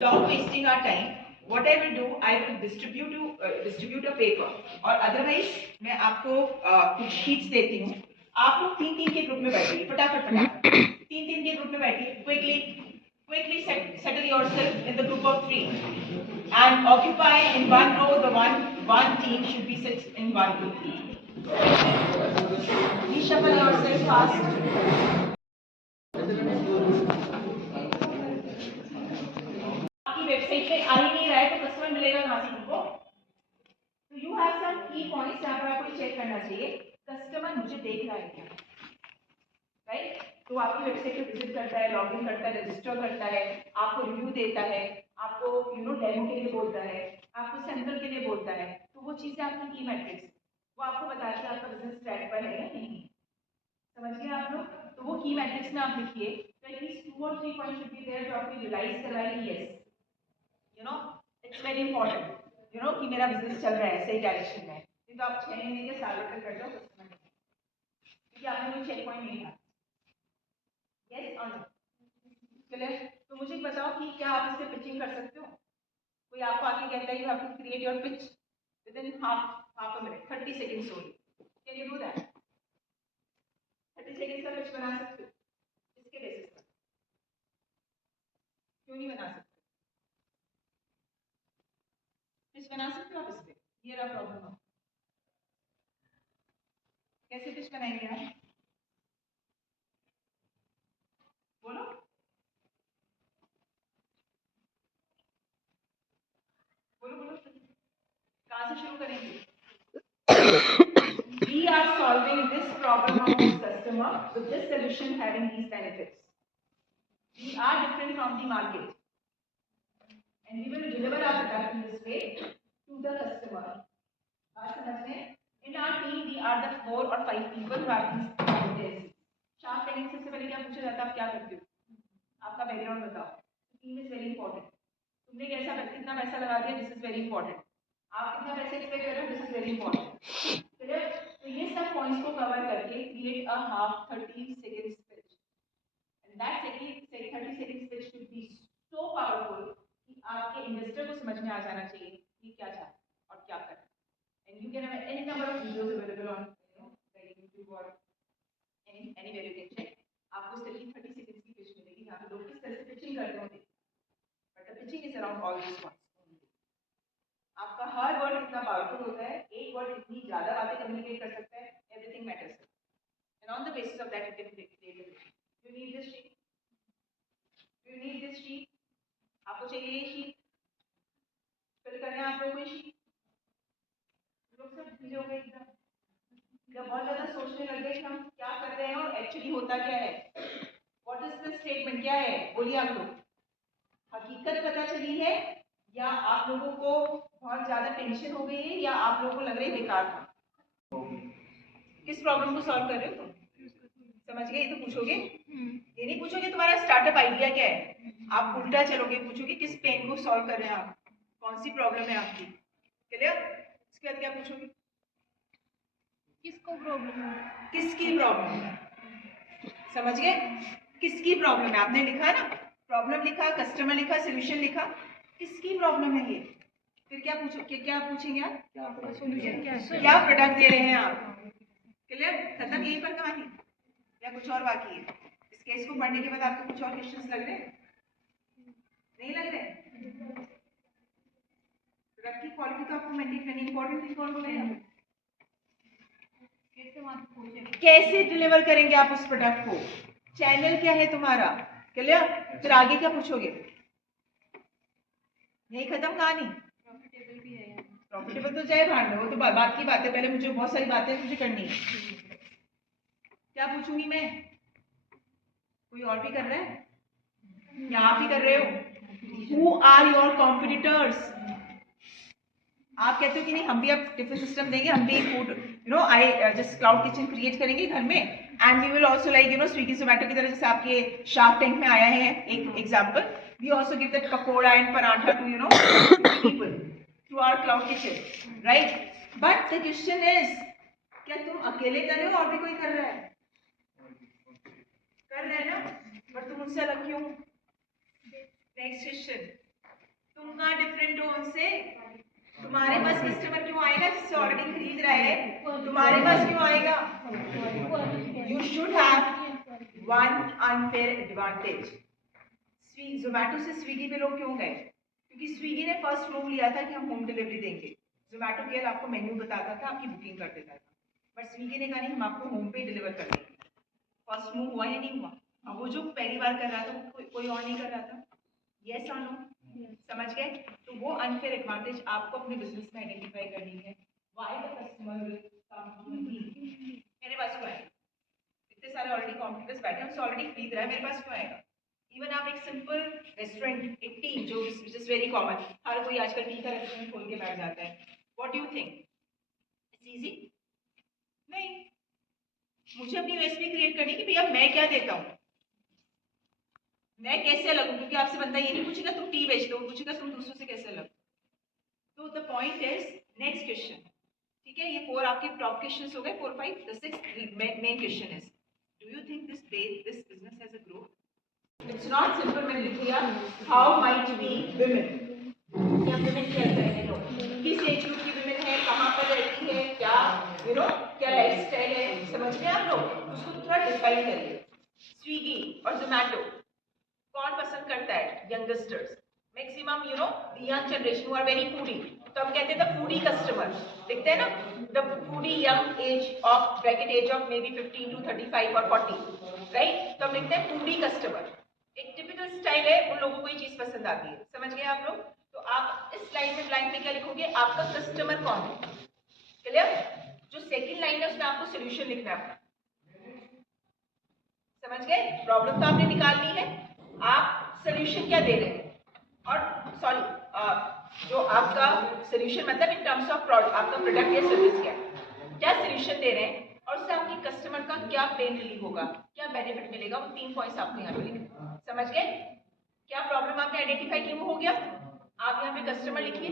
Without wasting our time, what I will do, I will distribute a paper, और otherwise मैं आपको कुछ sheets देती हूँ. आप लोग तीन तीन के ग्रुप में बैठिए, फटाफट फटाफट तीन तीन के ग्रुप में बैठिए. Quickly settle yourself in the group of 3 and occupy in one row. The one team should be sit in one group. Reshuffle yourself fast. Website पे आ ही नहीं रहा है तो कस्टमर मिलेगा कहां से तुमको? तो यू हैव सम की पॉइंट्स जहां पर आपको चेक करना चाहिए कस्टमर मुझे देख रहा है क्या, राइट? तो आपकी वेबसाइट पे विजिट करता है, लॉगिन करता है, रजिस्टर करता है, आपको रिव्यू देता है, आपको डेमो के लिए बोलता है, आपको सैंपल के लिए बोलता है. तो वो चीजें आपकी की मैट्रिक्स, वो आपको बताती है आपका बिजनेस ट्रैक पर है या नहीं. समझ गए आप लोग? तो वो की मैट्रिक्स में आप लिखिए. तो एटलीस्ट 2 और 3 पॉइंट शुड बी देयर जो आपको रियलाइज करवाएगी यस इट्स वेरी इंपॉर्टेंट कि मेरा बिजनेस चल रहा है सही डायरेक्शन में. तो आप 6 महीने के साल भर कर दो कस्टमर नहीं, क्योंकि आपने कोई चेक पॉइंट नहीं था. यस और नो? क्लियर? तो मुझे बताओ कि क्या आप इस पे पिचिंग कर सकते हो? कोई आपको आके कहता है you have to create your pitch within half a minute, 30 seconds only. Can you do that? 30 seconds का पिच बना सकते हो? इसके बेसिस पर क्यों नहीं बना सकते? पिच बना सकते हो आप इस पे? ये रहा प्रॉब्लम. कैसे पिच बनाएंगे आप? बोलो. बोलो बोलो कहाँ से शुरू करेंगे? We are solving this problem of this customer with this solution having these benefits. We are different from the market and we will deliver our product in this way to the customer. बात समझ में? In our team we are the 4 or 5 people who have these competencies. Sharp tank सबसे पहले क्या पूछा जाता है, आप क्या करते हो? आपका बैकग्राउंड बताओ. Team is very important. तुमने कैसा कितना पैसा लगा दिया, दिस इज वेरी इंपॉर्टेंट. आप कितना पैसा एक्सपेक्ट कर रहे हो, this is very important. Clear? तो ये सब पॉइंट्स को कवर करके create a half 30 seconds speech and that 30 seconds speech should be so powerful कि आपके इन्वेस्टर को समझ में आ जाना चाहिए कि क्या चाहते हैं और क्या करना है. And you can have any number of videos available on like YouTube और anywhere you can check. आपको सिर्फ 30 सेकंड्स की पिच मिलेगी जहाँ पे लोग किस तरह से पिचिंग करते होंगे. But the pitching is around all this points. आपका हर वर्ड कितना पावरफुल होता है, एक वर्ड इतनी ज्यादा बातें कम्युनिकेट कर सकता है, everything matters. And on the basis of that you can create a pitch. You need this sheet. You need this sheet. आपको चाहिए ये शीट फिल करना है. आप लोगों को शीट लोग सब ढीले हो गए एकदम, जब बहुत ज्यादा सोचने लग गए कि हम क्या कर रहे हैं और एक्चुअली होता क्या है. व्हाट इज द स्टेटमेंट, क्या है? बोलिए आप लोग. हकीकत पता चली है या आप लोगों को बहुत ज्यादा टेंशन हो गई है या आप लोगों को लग रहा है बेकार था? किस प्रॉब्लम को सॉल्व कर रहे हो तुम? समझ गए? ये तो पूछोगे. ये नहीं पूछोगे तुम्हारा स्टार्टअप आइडिया क्या है. आप उल्टा चलोगे, पूछोगे किस पेन को सॉल्व कर रहे हैं आप, कौन सी प्रॉब्लम है आपकी. क्लियर? इसके बाद क्या पूछोगे? किसको प्रॉब्लम है, किसकी प्रॉब्लम है. समझ गए? किसकी प्रॉब्लम है. आपने लिखा ना, प्रॉब्लम लिखा, कस्टमर लिखा, सोल्यूशन लिखा. किसकी प्रॉब्लम है ये? फिर क्या पूछेंगे आप? क्या प्रोडक्ट दे रहे हैं आप. क्लियर? खत्म यहीं पर कहानी या कुछ और बाकी है? इस केस को पढ़ने के बाद आपको कुछ और क्वेश्चंस लग रहे हैं? नहीं लग रहे? प्रोडक्ट की क्वालिटी तो आपको मेंटेन करनी इंपॉर्टेंट है. कौन बोलेगा? कैसे डिलीवर करेंगे आप उस प्रोडक्ट को? चैनल क्या है तुम्हारा? क्लियर? फिर आगे क्या पूछोगे? यही खत्म कहानी. प्रॉफिटेबल भी है. प्रॉफिटेबल तो चाहे भाड़ में, वो तो बात की बात है. पहले मुझे बहुत सारी बातें मुझे करनी है. क्या पूछूंगी मैं? कोई और भी कर रहा है या आप ही कर रहे हो? Who are your competitors? आप कहते हो कि नहीं हम भी अब टिफिन सिस्टम देंगे, हम भी food I just cloud kitchen create करेंगे घर में and we will also like Swiggy Zomato की तरह जैसे आपके शार्क टैंक में आया है एक example. We also give that pakora and paratha to people through our cloud kitchen, right? But the question is क्या तुम अकेले कर रहे हो और भी कोई कर रहा है? कर रहे हैं ना. बट तुम उनसे अलग क्यों? Next question. तुम कहाँ डिफरेंट हो उनसे? तुम्हारे पास कस्टमर क्यों आएगा जिससे ऑलरेडी खरीद रहा है? तुम्हारे पास क्यों आएगा? You should have one unfair advantage. Zomato से स्विगी पे लोग क्यों गए? क्योंकि स्विगी ने फर्स्ट मूव लिया था कि हम होम डिलीवरी देंगे। जोमेटो केयर आपको मेन्यू बताता था, आपकी बुकिंग कर देता था, बट स्विगी ने कहा नहीं, हम आपको होम पे डिलीवर कर देंगे। फर्स्ट मूव हुआ या नहीं हुआ? अब वो जो पहली बार कर रहा था वो कोई और नहीं कर रहा था। यस और नो? समझ गए? तो वो अनफेयर एडवांटेज आपको अपने बिजनेस में आइडेंटिफाई करनी है। Why the customer will come to me? मेरे पास क्यों आएगा? इतने सारे ऑलरेडी कॉम्पिटिटर्स बैठे हैं, उससे ऑलरेडी खरीद रहा है, मेरे पास क्यों आएगा? इवन आप एक सिंपल रेस्टोरेंट, एक टी, जो इज वेरी कॉमन, हर कोई आजकल टी का रेस्टोरेंट खोल के बैठ जाता है। What do you think? It's easy? नहीं। मुझे अपनी यूएसपी क्रिएट करनी कि भैया मैं क्या देता हूँ, मैं कैसे अलग हूँ। क्योंकि आपसे बंदा ये नहीं पूछेगा तुम टी बेचते हो, पूछेगा तुम दूसरों से कैसे अलग। तो the point is, next question, ठीक है, ये 4 आपके टॉप क्वेश्चंस हो गए, 4 5। The 6th main question is, do you think this business has a growth? It's not simple. मैंने लिख दिया how might be women, या women क्या करेंगे लोग, किस एज ग्रुप की women है, कहाँ पर रहती है, क्या क्या लाइफस्टाइल है, समझ गए आप लोग? उसको थोड़ा डिफाइन करिए। स्विगी और जोमेटो कौन पसंद करता है? Youngsters, maximum the young generation who are very foodie. तो हम कहते हैं द फूडी कस्टमर, लिखते हैं ना, the foodie young age of bracket age of maybe 15 to 35 और 40, राइट? तो हम लिखते हैं फूडी कस्टमर। एक टिपिकल स्टाइल है, उन लोगों को ये चीज पसंद आती है। समझ गए आप लोग? तो आप इस लाइन में ब्लैंक में क्या लिखोगे? आपका कस्टमर कौन है? क्लियर? जो सेकंड लाइन है उसमें आपको सोल्यूशन लिखना है। समझ गए? प्रॉब्लम तो आपने निकालनी है, आप सोल्यूशन क्या दे रहे हैं? और सॉरी, जो आपका सोल्यूशन मतलब इन टर्म्स ऑफ आपका प्रोडक्ट या सर्विस क्या सोल्यूशन दे रहे हैं, और उससे आपके कस्टमर का क्या पेन रिलीफ होगा, क्या बेनिफिट मिलेगा, वो 3 पॉइंट्स आपको यहाँ पे लिखने। समझ गए? क्या प्रॉब्लम आपने आइडेंटिफाई की, वो हो गया। आप यहाँ पे कस्टमर लिखिए,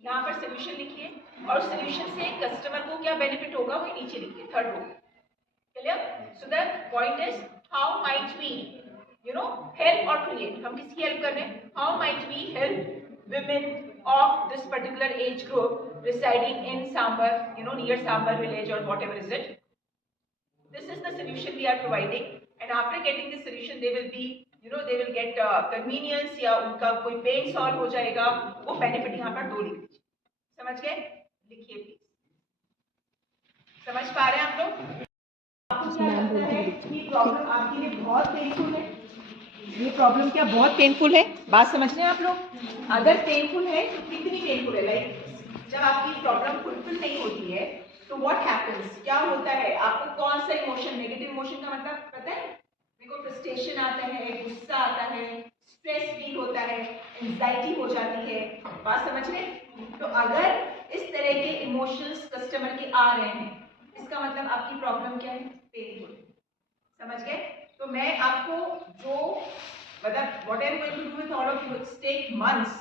यहाँ पर सोल्यूशन लिखिए, और सोल्यूशन से कस्टमर को क्या बेनिफिट होगा वो नीचे लिखिए, third row. Clear? So the point is, how might we, help or create? हम किसकी help कर रहे हैं? How might we help women of this particular age group residing in Sambar, near Sambar village or whatever is it? This is the solution we are providing, and after getting this solution, they will be, they will get convenience, या उनका कोई pain solve हो जाएगा, वो benefit यहाँ पर 2 लिख दीजिए। समझ गए? लिखिए प्लीज। समझ पा रहे हैं आप लोग? आपको क्या लगता है कि प्रॉब्लम आपके लिए बहुत पेनफुल है? ये प्रॉब्लम क्या बहुत पेनफुल है? बात समझ रहे हैं आप लोग? अगर पेनफुल है तो कितनी पेनफुल है? लाइक जब आपकी प्रॉब्लम फुलफिल नहीं होती है तो व्हाट हैपेंस, क्या होता है? आपको कौन सा इमोशन, नेगेटिव इमोशन का मतलब पता है? मेरे को फ्रस्ट्रेशन आता है, गुस्सा आता है, स्ट्रेस फील होता है, एंजाइटी हो जाती है। बात समझ रहे? तो अगर इस तरह के इमोशंस कस्टमर के आ रहे हैं, इसका मतलब आपकी प्रॉब्लम क्या है? पेनफुल। समझ गए? तो मैं आपको जो मतलब what I am going to do with all of you, it's take months,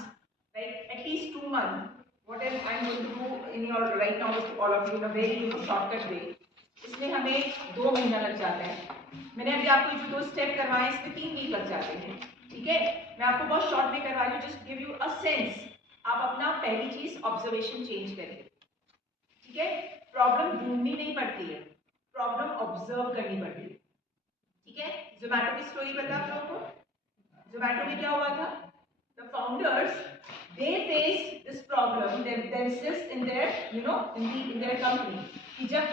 like at least 2 months. What I am going to do in your right now with all of you in a very shortcut way. इसमें हमें 2 महीना लग जाता है। मैंने अभी आपको जो 2 स्टेप करवाए इसमें 3 वीक लग जाते हैं। ठीक है, मैं आपको बहुत शॉर्ट में करवा रही हूँ, just give you a sense. आप अपना पहली चीज ऑब्जर्वेशन चेंज करें। ठीक है, प्रॉब्लम ढूंढनी नहीं पड़ती है, प्रॉब्लम ऑब्जर्व करनी पड़ती है। ठीक है, जोमेटो की स्टोरी पता आप लोगों को? जोमेटो में क्या हुआ था? The founders they face this problem themselves in their in their company, कि जब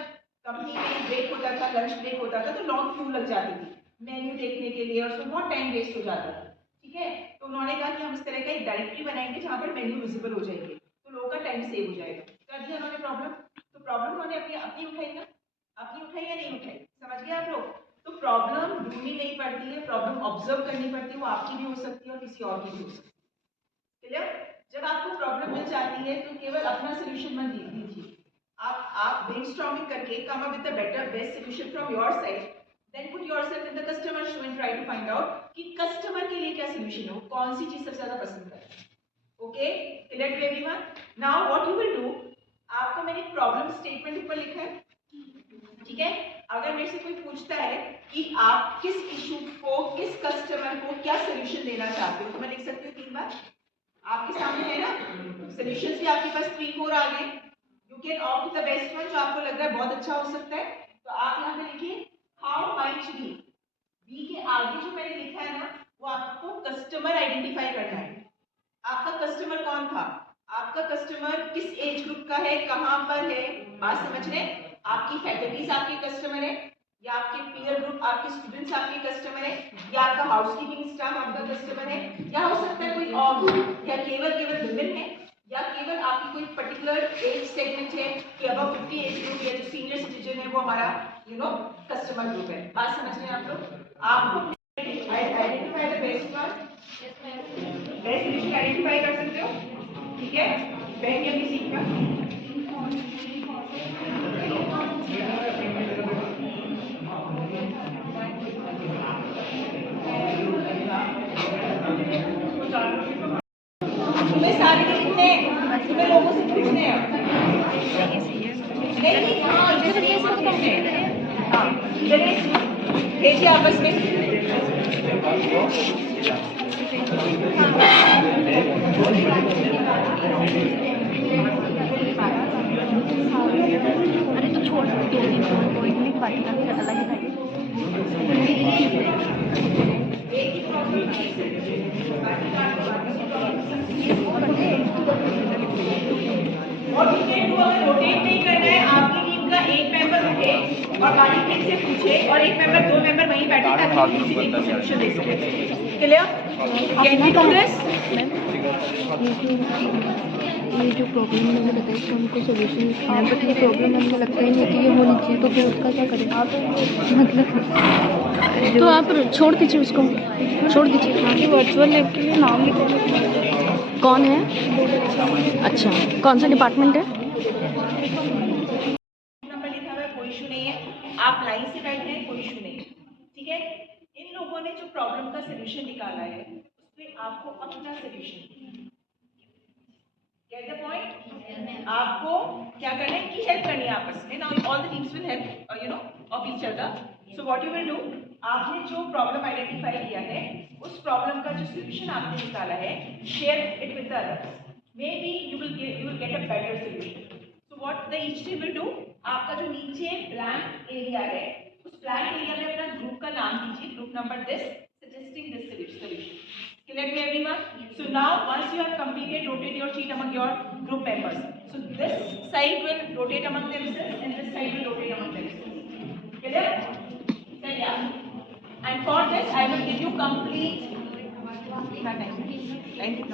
कंपनी में ब्रेक होता था, लंच ब्रेक होता था, तो लॉन्ग क्यू लग जाती थी मेन्यू देखने के लिए, और उसमें बहुत टाइम वेस्ट हो जाता था। ठीक है, तो उन्होंने कहा कि हम इस तरह का एक डायरेक्टरी बनाएंगे जहाँ पर मेन्यू विजिबल हो जाएंगे, तो लोगों का टाइम सेव हो जाएगा। कर दिया उन्होंने प्रॉब्लम, तो प्रॉब्लम उन्होंने अपनी उठाई ना, अपनी उठाई या नहीं उठाई? समझ गए आप लोग? तो प्रॉब्लम ढूंढनी नहीं पड़ती है, प्रॉब्लम ऑब्जर्व करनी पड़ती है, वो आपकी भी हो सकती है और किसी और की भी हो सकती है। क्लियर? जब आपको प्रॉब्लम मिल जाती है तो केवल अपना सोल्यूशन मत दीजिए, आप ब्रेनस्टॉर्मिंग करके come up with the better best solution from your side, then put yourself in the customer shoe and try to find out कि कस्टमर के लिए क्या सोल्यूशन है, वो कौन सी चीज सबसे ज्यादा पसंद करता है। Okay, clear to everyone? Now what you will do, आपको मैंने प्रॉब्लम स्टेटमेंट ऊपर लिखा है। ठीक है, अगर मेरे से कोई पूछता है कि आप किस इशू को, किस कस्टमर को क्या सोल्यूशन देना चाहते हो, तो मैं लिख सकती हूँ 3 बार। आप आपके पास 3 4 आ गए, you can opt the best one जो आपको लग रहा है बहुत अच्छा हो सकता है। तो आप यहाँ पे लिखिए हाउ मच बी, बी के आगे जो मैंने लिखा है ना वो आपको कस्टमर आइडेंटिफाई करना है। आपका कस्टमर कौन था, आपका कस्टमर किस एज ग्रुप का है, कहां पर है, बात समझ रहे हैं? आपकी फैकल्टीज आपके कस्टमर है, या आपके पीयर ग्रुप आपके स्टूडेंट्स आपके कस्टमर है, या आपका हाउसकीपिंग स्टाफ आपका कस्टमर है, या हो सकता है कोई और ग्रुप, या केवल वुमेन है, या केवल आपकी कोई पर्टिकुलर एज सेगमेंट है कि अबव 50 एज ग्रुप या जो सीनियर सिटीजन है वो हमारा कस्टमर ग्रुप है। बात समझ रहे हैं आप लोग? आपको identify the best one, best solution identify कर सकते हो, ठीक है? बहन ये भी सीखना। तुम्हें सारे लिखने, तुम्हें लोगों से पूछने हैं नहीं, हाँ इधर ये सब करने हैं, हाँ इधर देखिए आपस में अरे तो छोड़ दो, कोई नहीं बात करते अलग है। और अगर रोटेट नहीं करना है, आपकी टीम का एक मेंबर उठे और बाकी टीम से पूछे और एक मेंबर 2 मेंबर वहीं बैठे ताकि हम किसी टीम को सोल्यूशन दे सकें। Clear? Can we do this? ये जो प्रॉब्लम मैंने बताई इसका हमको सोल्यूशन है, बट ये प्रॉब्लम हमको लगता ही नहीं कि ये होनी चाहिए, तो फिर उसका क्या करें आप? मतलब तो आप छोड़ दीजिए उसको, छोड़ दीजिए। हाँ, वर्चुअल लैब के लिए नाम लिखो। कौन है? अच्छा, कौन सा डिपार्टमेंट है? नंबर लिखा हुआ है, कोई इशू नहीं है, आप लाइन से बैठे हैं, कोई इशू नहीं है, ठीक है? इन लोगों ने जो प्रॉब्लम का सोल्यूशन निकाला है उस पे आपको अपना सोल्यूशन, गेट द पॉइंट? आपको क्या करना है कि हेल्प करनी है आपस में। Now all the teams will help of each other. So what you will do, आपने जो प्रॉब्लम आइडेंटिफाई किया है उस प्रॉब्लम का जो सोल्यूशन आपने निकाला है, share it with the others, may be you will get a better solution. So what the each team will do, आपका जो नीचे ब्लैंक एरिया है उस ब्लैंक एरिया में अपना ग्रुप का नाम दीजिए, group number this, suggesting this solution. Clear to everyone? So now once you have completed, rotate your sheet among your group members. So this side will rotate among themselves and this side will rotate among themselves. Clear? Then yeah. And for this I will give you complete time. Thank you.